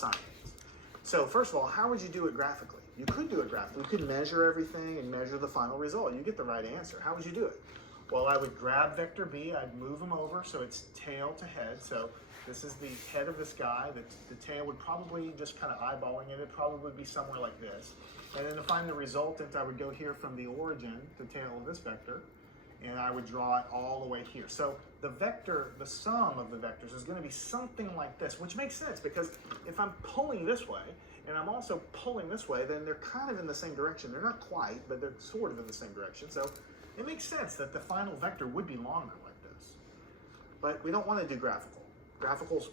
sine. So first of all, how would you do it graphically? You could do it graphically. You could measure everything and measure the final result. You get the right answer. How would you do it? Well, I would grab vector B, I'd move him over so it's tail to head. So this is the head of this guy. The tail would probably, just kind of eyeballing it, it'd probably be somewhere like this. And then to find the resultant, I would go here from the origin, the tail of this vector, and I would draw it all the way here. So the vector, the sum of the vectors is going to be something like this, which makes sense because if I'm pulling this way and I'm also pulling this way, then they're kind of in the same direction. They're not quite, but they're sort of in the same direction. So it makes sense that the final vector would be longer like this. But we don't want to do graphical. Graphical's,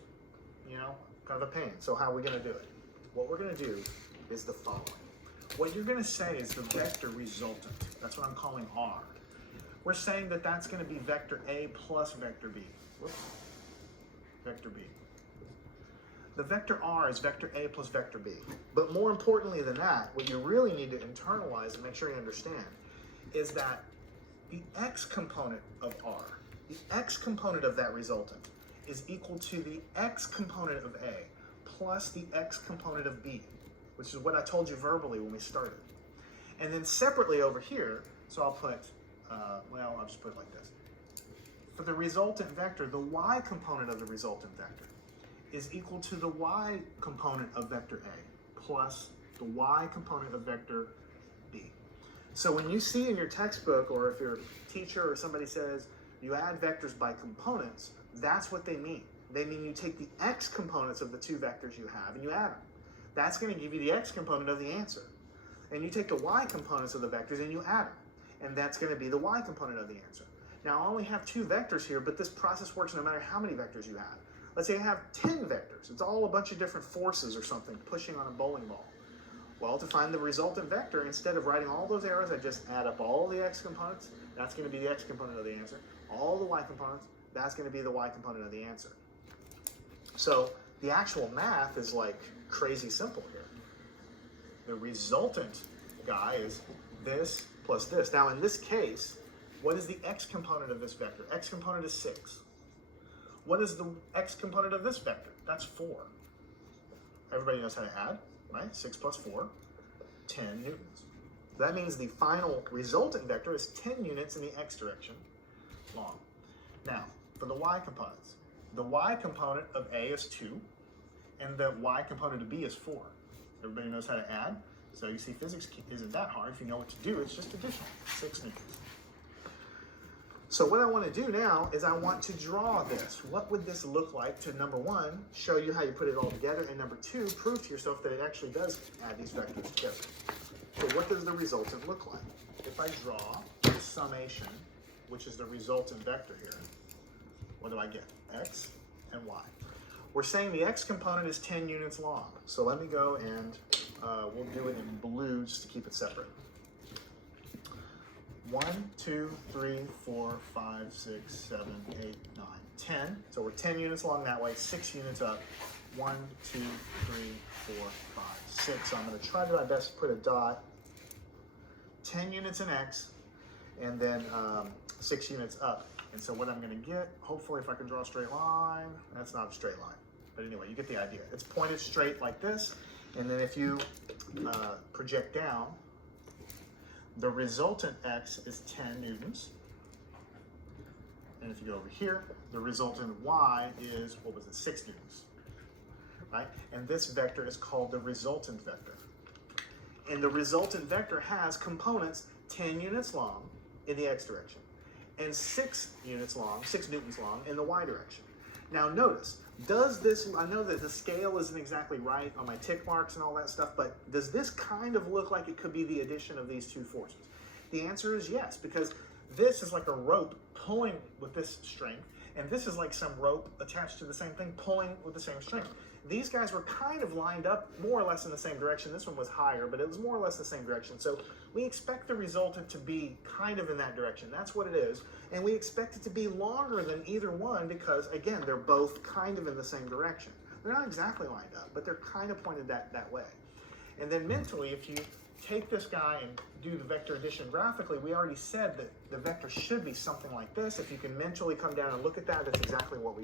kind of a pain. So how are we going to do it? What we're going to do is the following. What you're going to say is the vector resultant. That's what I'm calling R. We're saying that that's going to be vector A plus vector B. Whoops. Vector B. The vector R is vector A plus vector B. But more importantly than that, what you really need to internalize and make sure you understand is that the x component of R, the x component of that resultant, is equal to the x component of A plus the x component of B, which is what I told you verbally when we started. And then separately over here, so I'll put, I'll just put it like this. For the resultant vector, the y component of the resultant vector is equal to the y component of vector A plus the y component of vector B. So when you see in your textbook, or if your teacher or somebody says you add vectors by components, that's what they mean. They mean you take the x components of the two vectors you have and you add them. That's going to give you the x component of the answer. And you take the y components of the vectors and you add them. And that's going to be the y component of the answer. Now I only have two vectors here, but this process works no matter how many vectors you have. Let's say I have 10 vectors. It's all a bunch of different forces or something pushing on a bowling ball. Well, to find the resultant vector, instead of writing all those arrows, I just add up all the x components. That's going to be the x component of the answer. All the y components, that's going to be the y component of the answer. So the actual math is like crazy simple here. The resultant guy is this plus this. Now in this case, what is the x component of this vector? X component is 6. What is the x component of this vector? That's 4. Everybody knows how to add, right? 6 plus 4, 10 newtons. That means the final resultant vector is 10 units in the x direction long. Now, for the y components, the y component of A is 2, and the y component of B is 4. Everybody knows how to add, so you see physics isn't that hard. If you know what to do, it's just addition, 6 newtons. So what I want to do now is I want to draw this. What would this look like to, number one, show you how you put it all together, and number two, prove to yourself that it actually does add these vectors together. So what does the resultant look like? If I draw the summation, which is the resultant vector here, what do I get? X and Y. We're saying the x component is 10 units long. So let me go and we'll do it in blue just to keep it separate. 1, 2, 3, 4, 5, 6, 7, 8, 9, 10. So we're 10 units long that way, 6 units up. 1, 2, 3, 4, 5, 6. So I'm going to try my best to put a dot. 10 units in x, and then 6 units up. And so what I'm going to get, hopefully if I can draw a straight line, that's not a straight line. But anyway, you get the idea. It's pointed straight like this, and then if you project down, the resultant x is 10 newtons. And if you go over here, the resultant y is, 6 newtons, right? And this vector is called the resultant vector. And the resultant vector has components 10 units long in the x direction and 6 units long, 6 newtons long in the y direction. Now notice, does this, I know that the scale isn't exactly right on my tick marks and all that stuff, but does this kind of look like it could be the addition of these two forces? The answer is yes, because this is like a rope pulling with this strength, and this is like some rope attached to the same thing pulling with the same strength. These guys were kind of lined up more or less in the same direction. This one was higher, but it was more or less the same direction. So we expect the resultant to be kind of in that direction. That's what it is. And we expect it to be longer than either one because, again, they're both kind of in the same direction. They're not exactly lined up, but they're kind of pointed that way. And then mentally, if you take this guy and do the vector addition graphically, we already said that the vector should be something like this. If you can mentally come down and look at that, that's exactly what we